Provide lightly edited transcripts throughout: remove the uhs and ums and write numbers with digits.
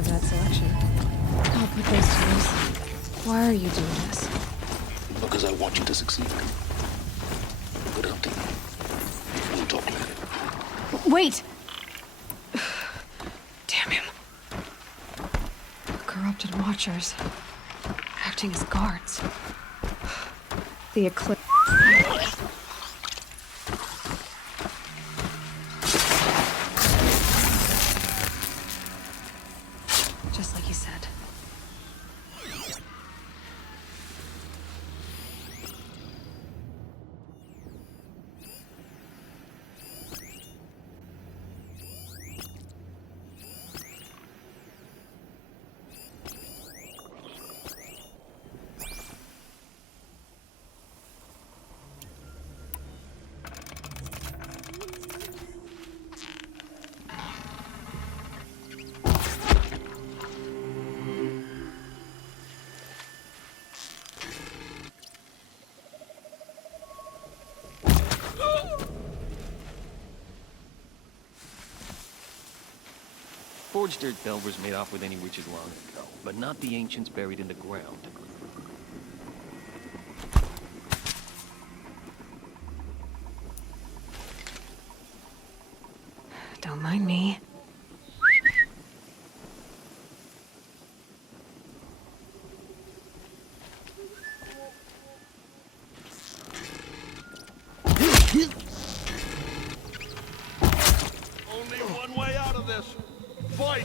a bad selection. I'll put those to use. Why are you doing this? Because I want you to succeed. Good hunting. We'll talk later. Wait! Damn him. Corrupted watchers. Acting as guards. The eclipse. Just like you said. Forged dirt delvers made off with any witches long ago, but not the ancients buried in the ground. Don't mind me. Only one way out of this. Fight!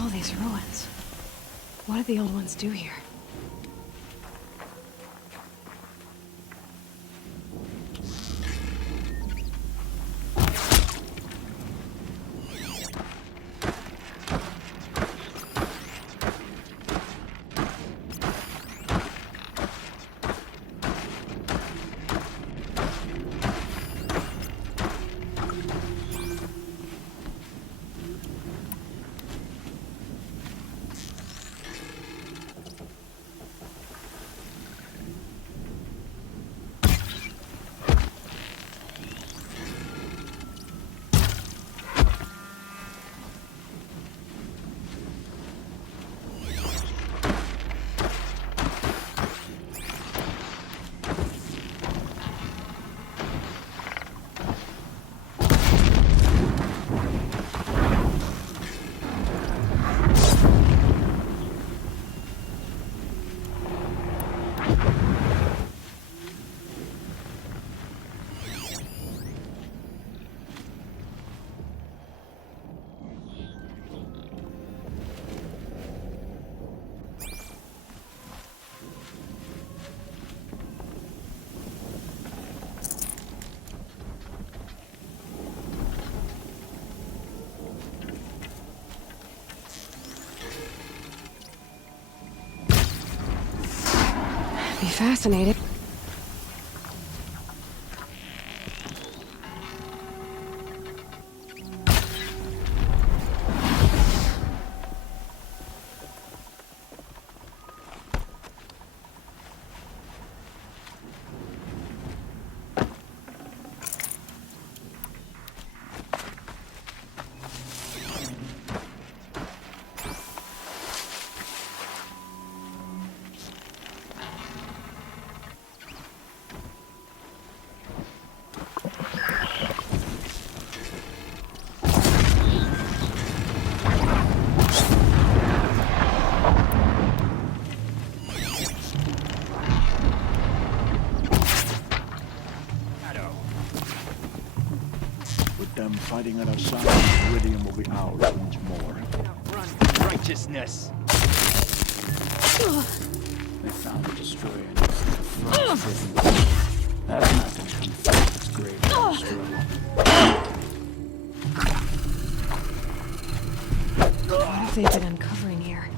All these ruins. What did the old ones do here? Be fascinated. I'll arrange more. Run, righteousness. They found the destroyer next to the front city. That's not the truth. It's great struggle. What have they been uncovering here?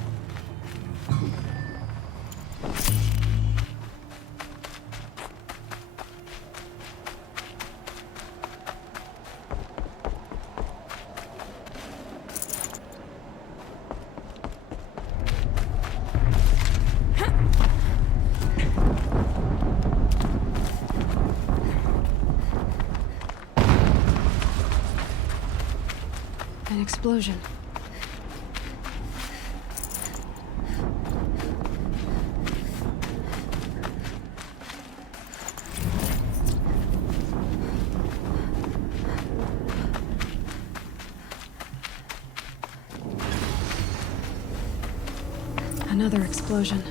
An explosion. Another explosion.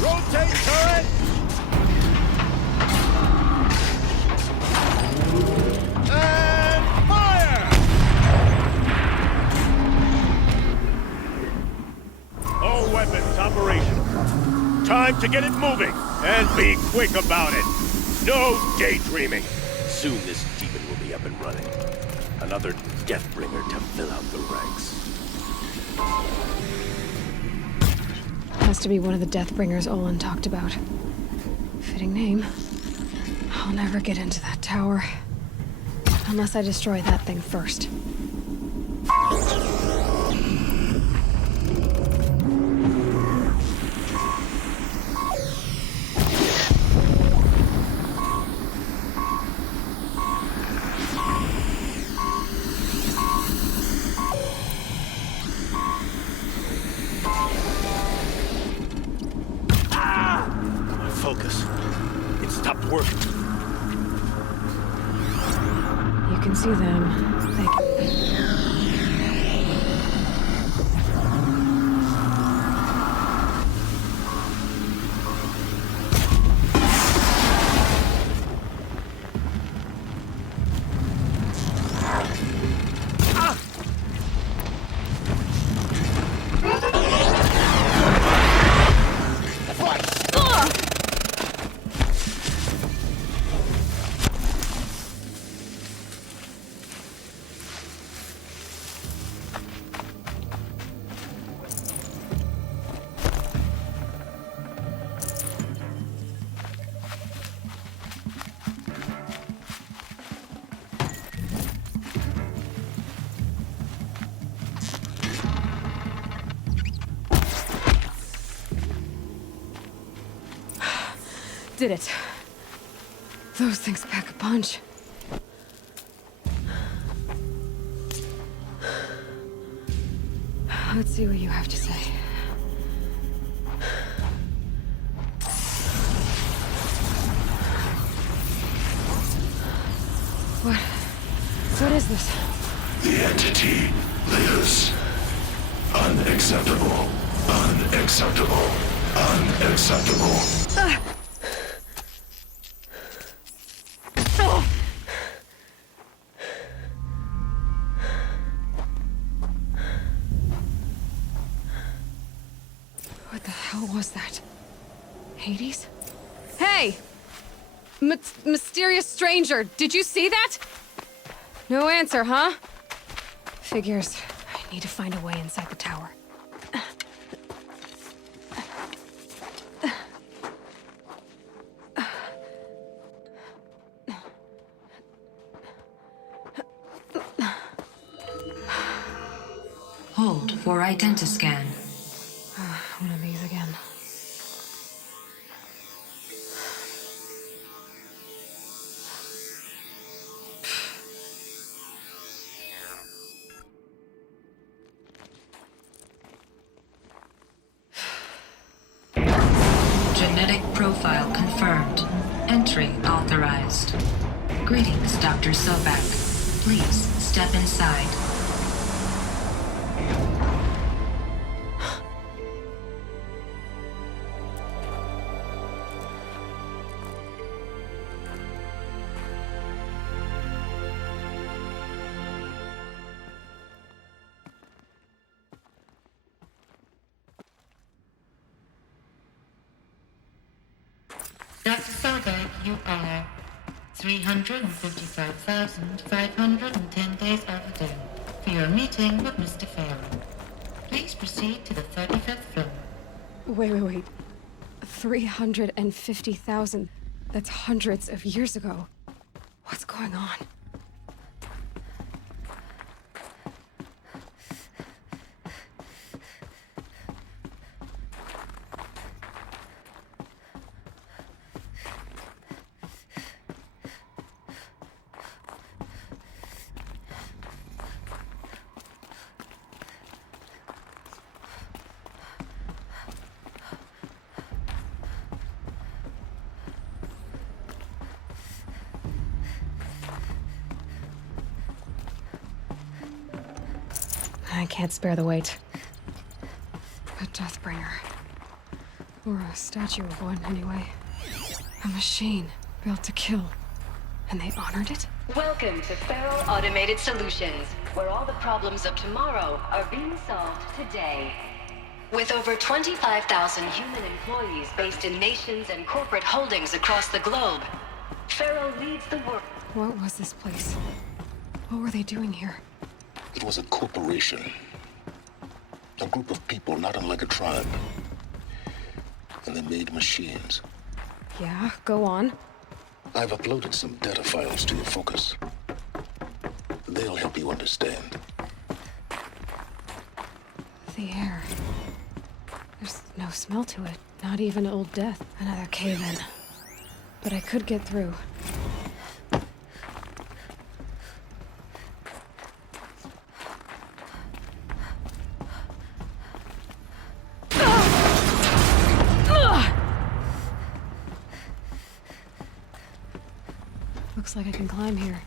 Rotate turret! And fire! All weapons operational. Time to get it moving, and be quick about it. No daydreaming. Soon this demon will be up and running. Another Deathbringer to fill out the ranks. Has to be one of the Deathbringers Olin talked about. Fitting name. I'll never get into that tower. Unless I destroy that thing first. Focus. It stopped working. You can see them. They did it. Those things pack a punch. Let's see what you have to say. What is this? The entity lives. Unacceptable. Unacceptable. Unacceptable. What the hell was that? Hades? Hey! Mysterious stranger, did you see that? No answer, huh? Figures. I need to find a way inside the tower. Hold for identiscan. One of these again. Genetic profile confirmed. Entry authorized. Greetings, Dr. Sobek. Please step inside. Dr. Sobek, you are 355,510 days overdue for your meeting with Mr. Farrell. Please proceed to the 35th floor. Wait. 350,000. That's hundreds of years ago. What's going on? I can't spare the weight. A Deathbringer. Or a statue of one, anyway. A machine built to kill. And they honored it? Welcome to Farrell Automated Solutions, where all the problems of tomorrow are being solved today. With over 25,000 human employees based in nations and corporate holdings across the globe, Farrell leads the world. What was this place? What were they doing here? It was a corporation. A group of people not unlike a tribe. And they made machines. Yeah, go on. I've uploaded some data files to your focus. They'll help you understand. The air. There's no smell to it. Not even Old Death. Another cave-in. But I could get through. Looks like I can climb here.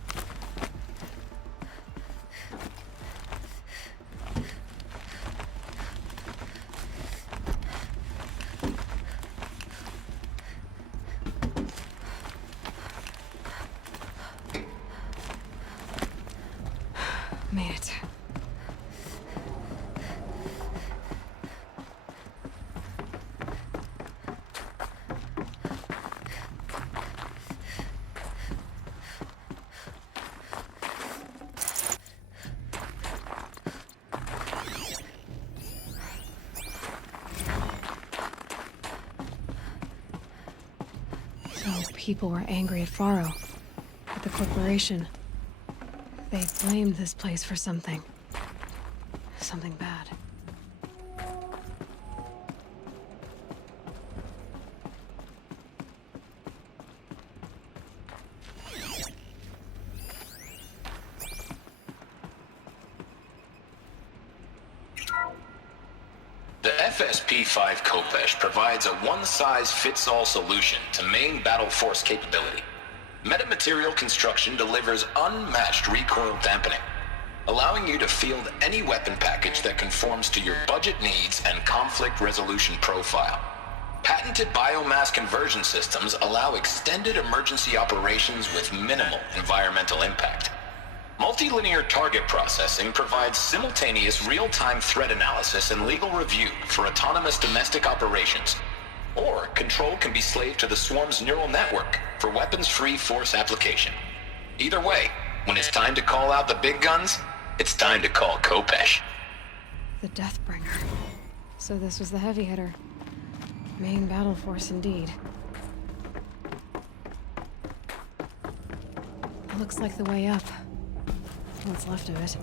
Made it. People were angry at Faro, at the corporation. They blamed this place for something. Something bad. The FSP-5 Khopesh provides a one-size-fits-all solution to main battle force capability. Metamaterial construction delivers unmatched recoil dampening, allowing you to field any weapon package that conforms to your budget needs and conflict resolution profile. Patented biomass conversion systems allow extended emergency operations with minimal environmental impact. Multilinear target processing provides simultaneous real-time threat analysis and legal review for autonomous domestic operations. Or control can be slaved to the swarm's neural network for weapons-free force application. Either way, when it's time to call out the big guns, it's time to call Khopesh. The Deathbringer. So this was the heavy hitter. Main battle force indeed. Looks like the way up. What's left of it.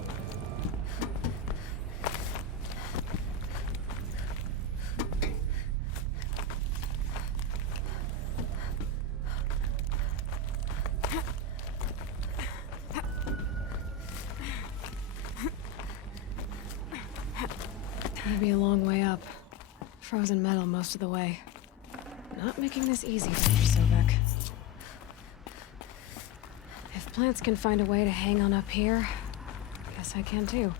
Gonna be a long way up. Frozen metal most of the way. Not making this easy, Dr. Sobek. plants can find a way to hang on up here, guess I can too.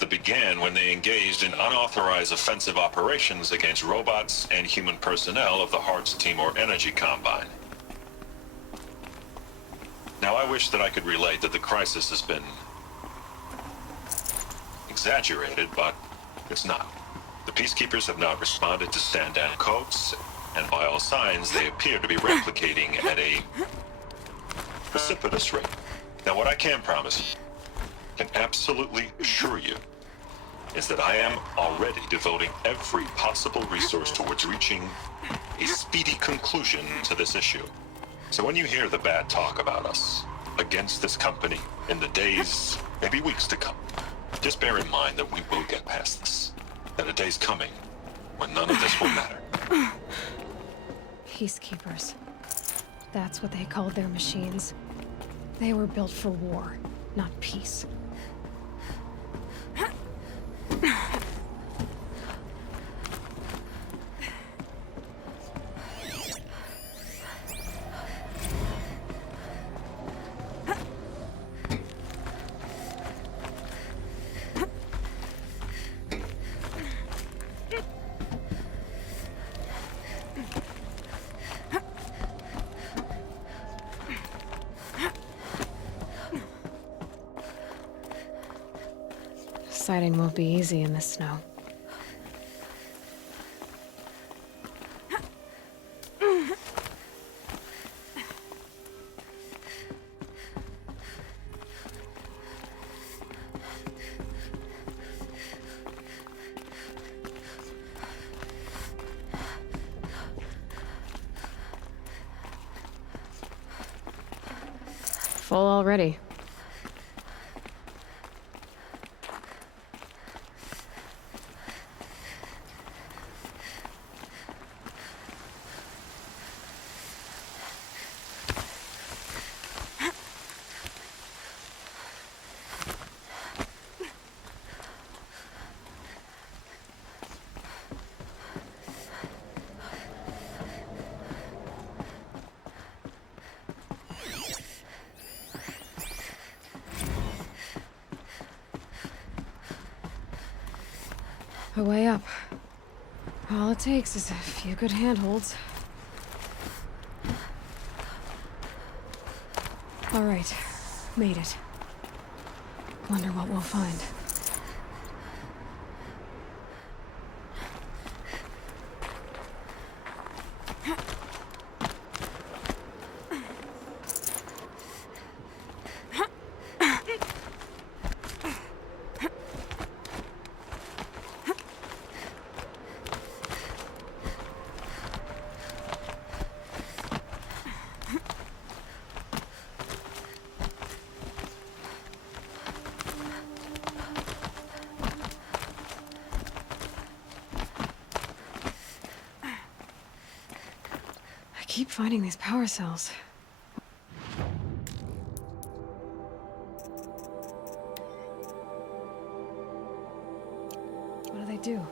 That began when they engaged in unauthorized offensive operations against robots and human personnel of the Hearts Timor Energy Combine. Now, I wish that I could relate that the crisis has been exaggerated, but it's not. The peacekeepers have not responded to stand-down codes, and by all signs, they appear to be replicating at a precipitous rate. Now, what I can promise, can absolutely assure you, is that I am already devoting every possible resource towards reaching a speedy conclusion to this issue. So when you hear the bad talk about us against this company in the days, maybe weeks to come, just bear in mind that we will get past this. That a day's coming when none of this will matter. Peacekeepers. That's what they called their machines. They were built for war, not peace. Sighting won't be easy in the snow. Full already. A way up. All it takes is a few good handholds. All right, made it. Wonder what we'll find. I keep finding these power cells. What do they do?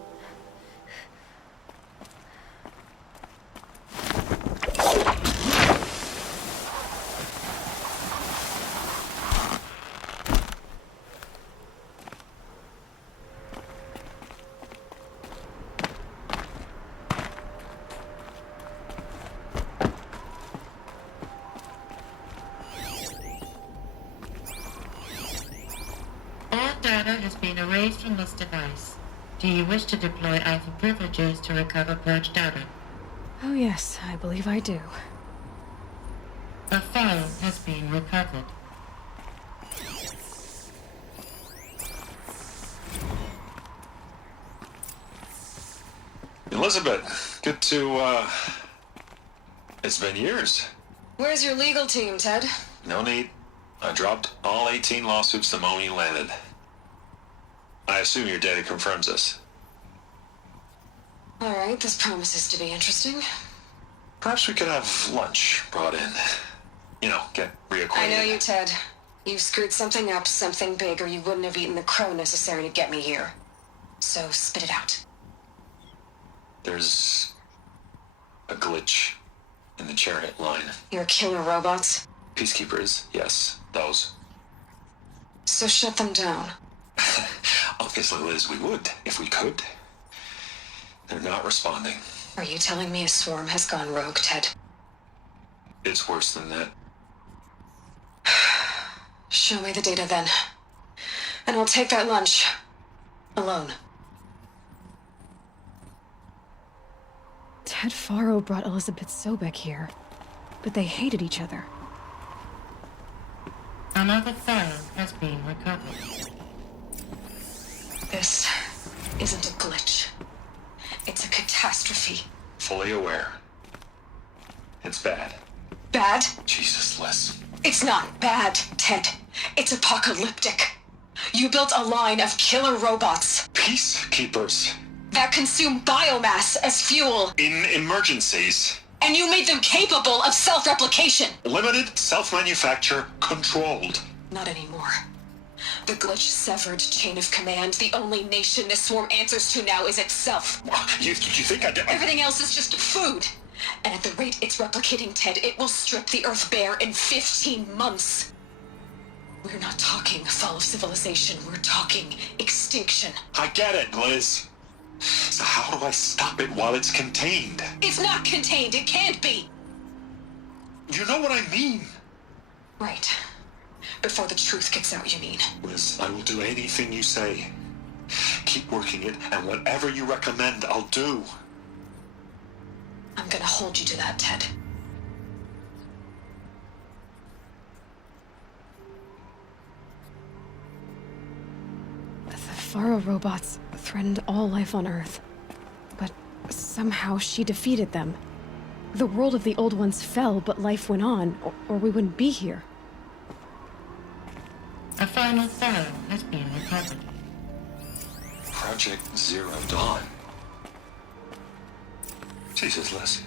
Data has been erased from this device. Do you wish to deploy Alpha privileges to recover purged data? Oh yes, I believe I do. A file has been recovered. Elizabeth, good to, it's been years. Where's your legal team, Ted? No need. I dropped all 18 lawsuits the moment you landed. I assume your data confirms this. All right, this promises to be interesting. Perhaps we could have lunch brought in. You know, get reacquainted. I know you, Ted. You screwed something up, something big, or you wouldn't have eaten the crow necessary to get me here. So spit it out. There's a glitch in the chariot line. Your killer robots? Peacekeepers, yes, those. So shut them down. Obviously, Liz, we would, if we could. They're not responding. Are you telling me a swarm has gone rogue, Ted? It's worse than that. Show me the data then. And I'll take that lunch. Alone. Ted Faro brought Elizabeth Sobek here, but they hated each other. Another phone has been recovered. This isn't a glitch. It's a catastrophe. Fully aware. It's bad. Bad? Jesus, Liz. It's not bad, Ted. It's apocalyptic. You built a line of killer robots. Peacekeepers. That consume biomass as fuel. In emergencies. And you made them capable of self-replication. Limited, self-manufacture, controlled. Not anymore. The glitch severed chain of command. The only nation this swarm answers to now is itself. You think I did? Everything else is just food. And at the rate it's replicating, Ted, it will strip the Earth bare in 15 months. We're not talking fall of civilization. We're talking extinction. I get it, Liz. So how do I stop it while it's contained? It's not contained. It can't be. You know what I mean? Right. Before the truth gets out, you mean? Liz, I will do anything you say. Keep working it, and whatever you recommend, I'll do. I'm gonna hold you to that, Ted. The Faro robots threatened all life on Earth. But somehow she defeated them. The world of the old ones fell, but life went on, or we wouldn't be here. A final phone has been recovered. Project Zero Dawn. Jesus, Liz.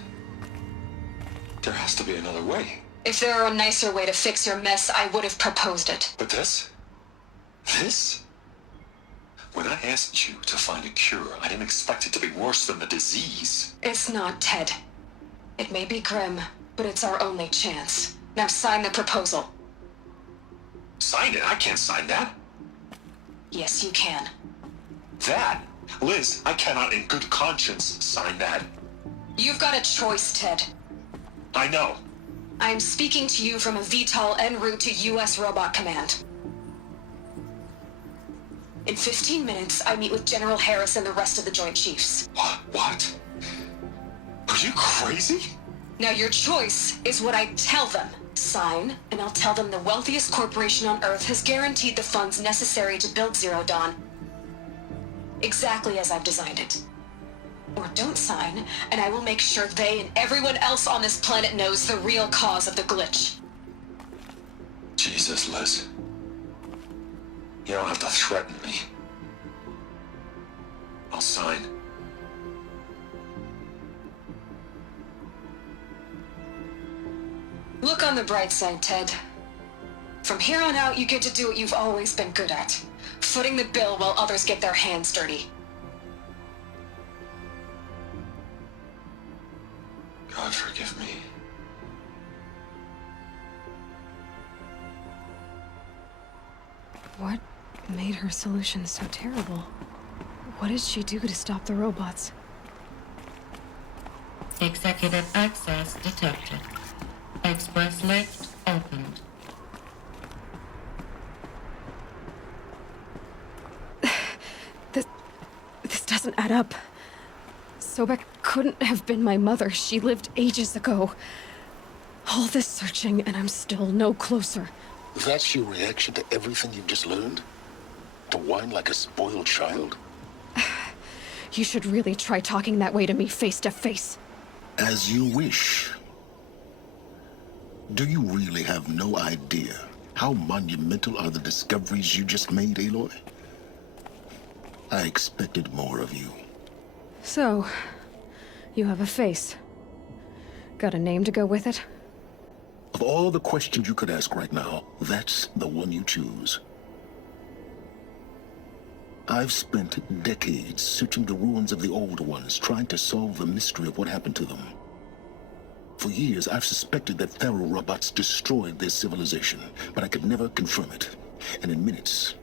There has to be another way. If there were a nicer way to fix your mess, I would have proposed it. But this? This? When I asked you to find a cure, I didn't expect it to be worse than the disease. It's not, Ted. It may be grim, but it's our only chance. Now sign the proposal. Sign it? I can't sign that. Yes, you can. That? Liz, I cannot in good conscience sign that. You've got a choice, Ted. I know. I am speaking to you from a VTOL en route to U.S. Robot Command. In 15 minutes, I meet with General Harris and the rest of the Joint Chiefs. What? Are you crazy? Now your choice is what I tell them. Sign, and I'll tell them the wealthiest corporation on Earth has guaranteed the funds necessary to build Zero Dawn. Exactly as I've designed it. Or don't sign, and I will make sure they and everyone else on this planet knows the real cause of the glitch. Jesus, Liz. You don't have to threaten me. I'll sign. Look on the bright side, Ted. From here on out, you get to do what you've always been good at. Footing the bill while others get their hands dirty. God forgive me. What made her solution so terrible? What did she do to stop the robots? Executive access detected. Express lift opened. This doesn't add up. Sobek couldn't have been my mother. She lived ages ago. All this searching, and I'm still no closer. That's your reaction to everything you've just learned? To whine like a spoiled child? You should really try talking that way to me face to face. As you wish. Do you really have no idea how monumental are the discoveries you just made, Aloy? I expected more of you. So, you have a face. Got a name to go with it? Of all the questions you could ask right now, that's the one you choose. I've spent decades searching the ruins of the old ones, trying to solve the mystery of what happened to them. For years, I've suspected that Pharaoh robots destroyed their civilization, but I could never confirm it. And in minutes,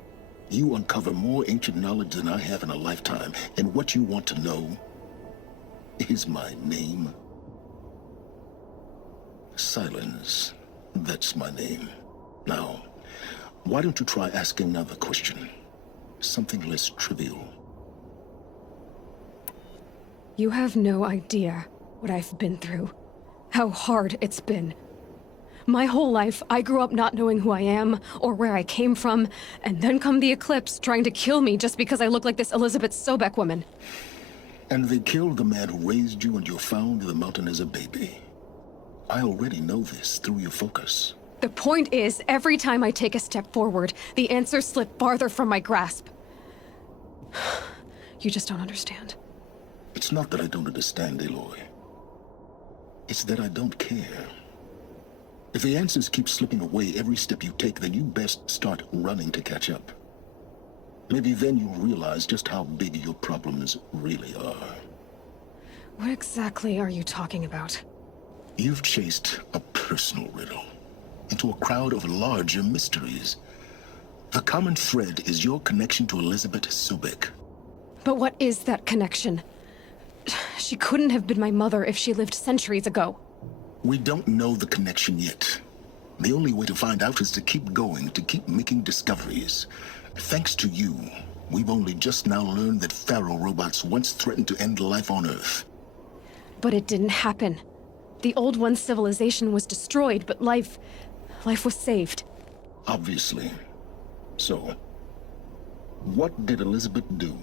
you uncover more ancient knowledge than I have in a lifetime, and what you want to know is my name. Silence. That's my name. Now, why don't you try asking another question? Something less trivial. You have no idea what I've been through. How hard it's been. My whole life, I grew up not knowing who I am or where I came from, and then come the Eclipse trying to kill me just because I look like this Elizabeth Sobek woman. And they killed the man who raised you and you found in the mountain as a baby. I already know this through your focus. The point is, every time I take a step forward, the answers slip farther from my grasp. You just don't understand. It's not that I don't understand, Aloy. It's that I don't care. If the answers keep slipping away every step you take, then you best start running to catch up. Maybe then you'll realize just how big your problems really are. What exactly are you talking about? You've chased a personal riddle into a crowd of larger mysteries. The common thread is your connection to Elizabeth Sobek. But what is that connection? She couldn't have been my mother if she lived centuries ago. We don't know the connection yet. The only way to find out is to keep going, to keep making discoveries. Thanks to you, we've only just now learned that Pharaoh robots once threatened to end life on Earth. But it didn't happen. The old one's civilization was destroyed, but life was saved. Obviously. So, what did Elizabeth do?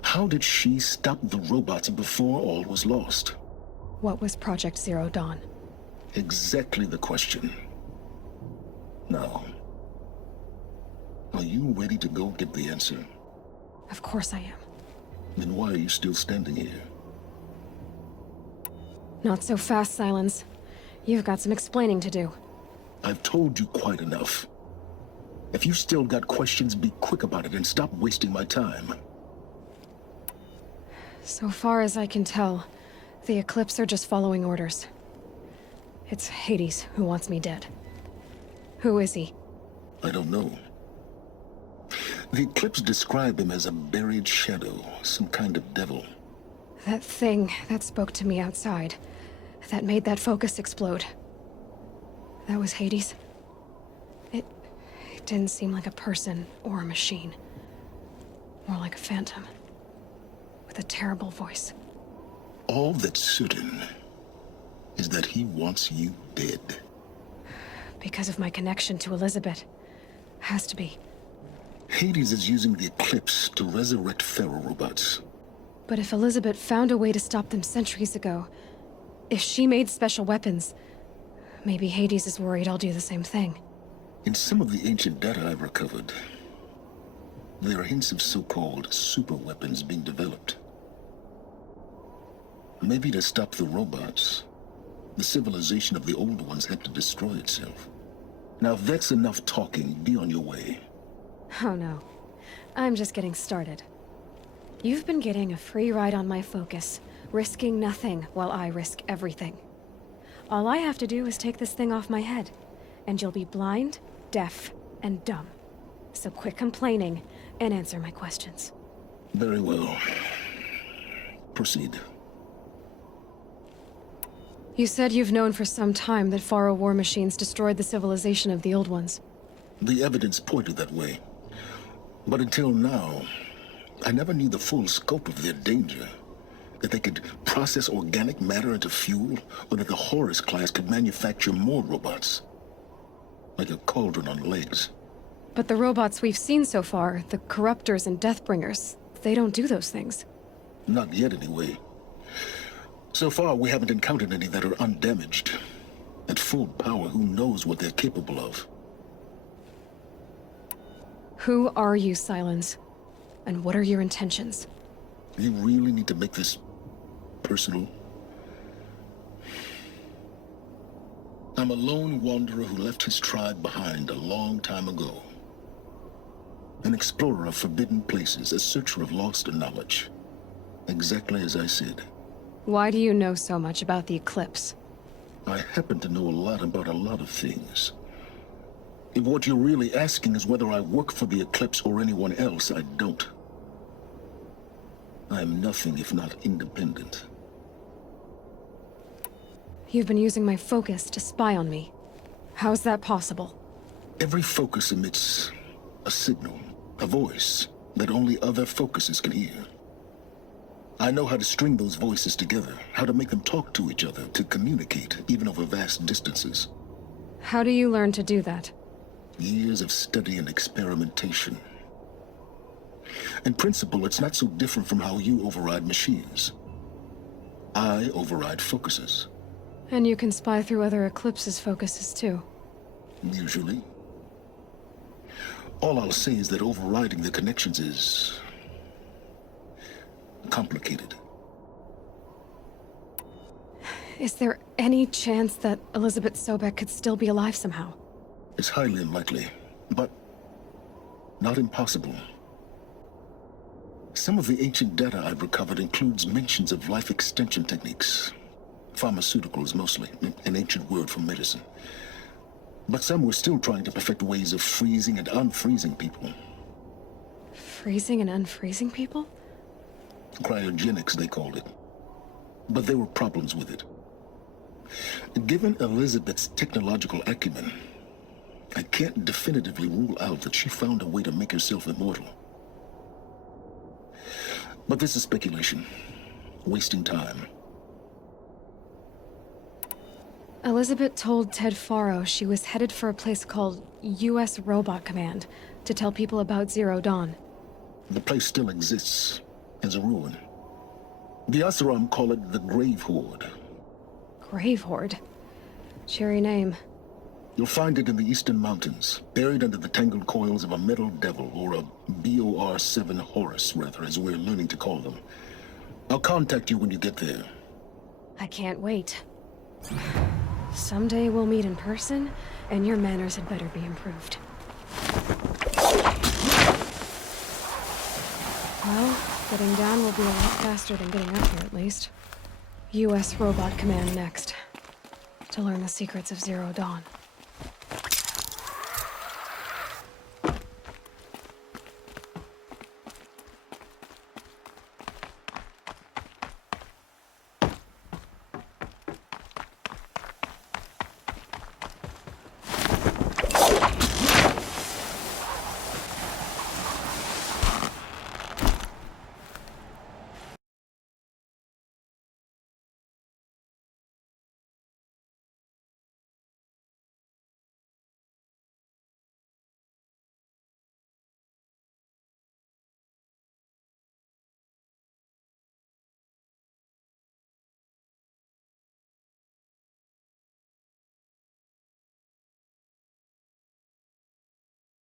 How did she stop the robots before all was lost? What was Project Zero Dawn? Exactly the question. Now, are you ready to go get the answer? Of course I am. Then why are you still standing here? Not so fast, Silence. You've got some explaining to do. I've told you quite enough. If you've still got questions, be quick about it and stop wasting my time. So far as I can tell, the Eclipse are just following orders. It's Hades who wants me dead. Who is he? I don't know. The Eclipse describe him as a buried shadow, some kind of devil. That thing that spoke to me outside, that made that focus explode. That was Hades. It didn't seem like a person or a machine. More like a phantom. With a terrible voice. All that's certain is that he wants you dead. Because of my connection to Elizabeth. Has to be. Hades is using the Eclipse to resurrect Pharaoh robots. But if Elizabeth found a way to stop them centuries ago, if she made special weapons, maybe Hades is worried I'll do the same thing. In some of the ancient data I've recovered, there are hints of so-called super weapons being developed. Maybe to stop the robots, the civilization of the old ones had to destroy itself. Now if that's enough talking, be on your way. Oh no. I'm just getting started. You've been getting a free ride on my focus, risking nothing while I risk everything. All I have to do is take this thing off my head, and you'll be blind, deaf, and dumb. So quit complaining and answer my questions. Very well. Proceed. You said you've known for some time that Pharaoh war machines destroyed the civilization of the old ones. The evidence pointed that way. But until now, I never knew the full scope of their danger. That they could process organic matter into fuel, or that the Horus class could manufacture more robots. Like a cauldron on legs. But the robots we've seen so far, the Corruptors and Deathbringers, they don't do those things. Not yet, anyway. So far, we haven't encountered any that are undamaged. At full power, who knows what they're capable of? Who are you, Silence? And what are your intentions? You really need to make this personal? I'm a lone wanderer who left his tribe behind a long time ago. An explorer of forbidden places, a searcher of lost knowledge. Exactly as I said. Why do you know so much about the eclipse? I happen to know a lot about a lot of things. If what you're really asking is whether I work for the eclipse or anyone else, I don't. I am nothing if not independent. You've been using my focus to spy on me. How is that possible? Every focus emits a signal, a voice that only other focuses can hear. I know how to string those voices together, how to make them talk to each other, to communicate, even over vast distances. How do you learn to do that? Years of study and experimentation. In principle, it's not so different from how you override machines. I override focuses. And you can spy through other eclipses' focuses too. Usually. All I'll say is that overriding the connections is complicated. Is there any chance that Elizabeth Sobek could still be alive somehow? It's highly unlikely, but not impossible. Some of the ancient data I've recovered includes mentions of life extension techniques. Pharmaceuticals, mostly, an ancient word for medicine. But some were still trying to perfect ways of freezing and unfreezing people. Freezing and unfreezing people? Cryogenics, they called it. But there were problems with it. Given Elizabeth's technological acumen, I can't definitively rule out that she found a way to make herself immortal. But this is speculation. Wasting time. Elizabeth told Ted Faro she was headed for a place called U.S. Robot Command to tell people about Zero Dawn. The place still exists as a ruin. The Asaram call it the Grave Horde. Grave Horde? Cheery name. You'll find it in the eastern mountains, buried under the tangled coils of a metal devil, or a BOR-7 Horus, rather, as we're learning to call them. I'll contact you when you get there. I can't wait. Someday we'll meet in person, and your manners had better be improved. Well, getting down will be a lot faster than getting up here, at least. U.S. Robot Command next. To learn the secrets of Zero Dawn.